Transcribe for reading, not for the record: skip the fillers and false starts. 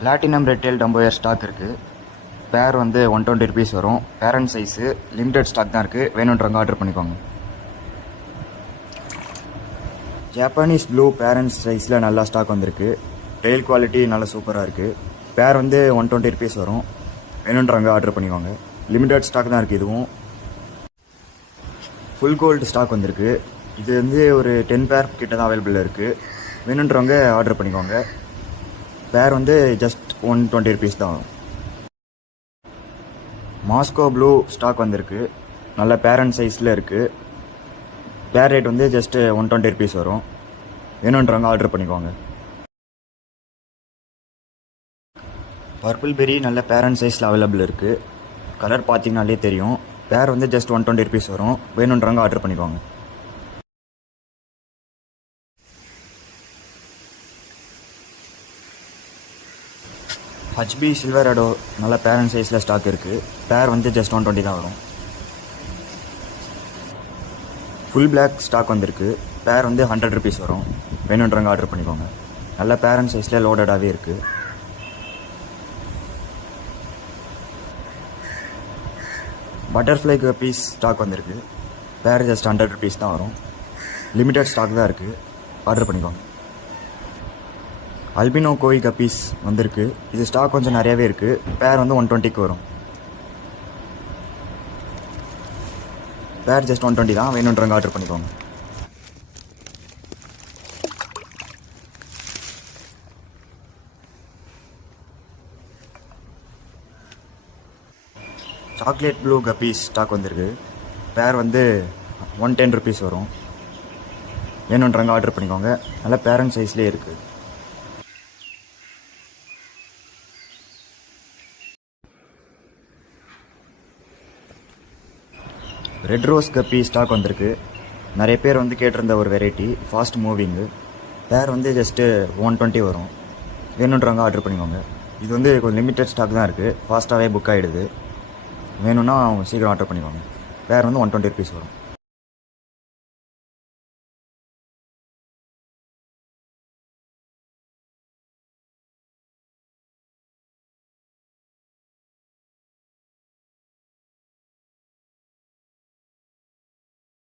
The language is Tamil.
பிளாட்டினம் ரெட் டெயில் டம்போயர் ஸ்டாக் இருக்குது. பேர் வந்து 120 ருபீஸ் வரும். பேரண்ட் சைஸு லிமிடெட் ஸ்டாக் தான் இருக்குது. வேணுன்றவங்க ஆர்டர் பண்ணிக்கோங்க. ஜாப்பனீஸ் ப்ளூ பேரண்ட் சைஸில் நல்லா ஸ்டாக் வந்திருக்கு. டெயில் குவாலிட்டி நல்லா சூப்பராக இருக்குது. பேர் வந்து 120 ருபீஸ் வரும். வேணுன்றவங்க ஆர்டர் பண்ணிக்கோங்க. லிமிடெட் ஸ்டாக் தான் இருக்குது. இதுவும் ஃபுல் கோல்டு ஸ்டாக் வந்திருக்கு. இது வந்து ஒரு 10 பேர் கிட்ட தான் அவைலபிள் இருக்குது. வேணுன்றவங்க ஆர்டர் பண்ணிக்கோங்க. பேர் வந்து ஜஸ்ட் 120 ருபீஸ் தான் வரும். மாஸ்கோ ப்ளூ ஸ்டாக் வந்திருக்கு. நல்ல பேரண்ட் சைஸில் இருக்குது. பேர் ரேட் வந்து ஜஸ்ட் 120 ருபீஸ் வரும். வேணுன்றவங்க ஆர்டர் பண்ணிக்கோங்க. பர்பிள் பெரி நல்ல பேரண்ட் சைஸில் அவைலபிள் இருக்குது. கலர் பார்த்தீங்கனாலே தெரியும். பேர் வந்து ஜஸ்ட் 120 ருபீஸ் வரும். வேணுன்றவங்க ஆர்டர் பண்ணிக்கோங்க. ஹச்பி சில்வர் அடோ நல்ல பேரண்ட் சைஸில் ஸ்டாக் இருக்குது. பேர் வந்து ஜஸ்ட் 120 தான் வரும். ஃபுல் பிளாக் ஸ்டாக் வந்திருக்கு. பேர் வந்து 100 ருபீஸ் வரும். வேணுன்றவங்க ஆர்டர் பண்ணிக்கோங்க. நல்ல பேரண்ட் சைஸில் லோடடாகவே இருக்குது. பட்டர்ஃப்ளை பீஸ் ஸ்டாக் வந்திருக்கு. பேர் ஜஸ்ட் 100 ருபீஸ் தான் வரும். லிமிடெட் ஸ்டாக் தான் இருக்குது. ஆர்டர் பண்ணிக்கோங்க. அல்பினோ கோய் கப்பீஸ் வந்திருக்கு. இது ஸ்டாக் கொஞ்சம் நிறையாவே இருக்குது. பேர் வந்து 120க்கு வரும். பேர் ஜஸ்ட் 120 தான். வேணுன்றவங்க ஆர்டர் பண்ணிக்கோங்க. சாக்லேட் ப்ளூ கப்பீஸ் ஸ்டாக் வந்திருக்கு. பேர் வந்து 110 ருபீஸ் வரும். வேணுன்றவங்க ஆர்டர் பண்ணிக்கோங்க. நல்ல பேரண்ட் சைஸ்லேயே இருக்குது. ரெட் ரோஸ் கப்பி ஸ்டாக் வந்திருக்கு. நிறைய பேர் வந்து கேட்டிருந்த ஒரு வெரைட்டி. Fast moving. பேர் வந்து ஜஸ்ட்டு 120 வரும். வேணுன்றவங்க ஆர்டர் பண்ணிக்கோங்க. இது வந்து கொஞ்சம் லிமிட்டட் ஸ்டாக் தான் இருக்குது. ஃபாஸ்ட்டாகவே புக் ஆகிடுது. வேணும்னா சீக்கிரம் ஆர்டர் பண்ணிக்கோங்க. பேர் வந்து 120 ருபீஸ் வரும்.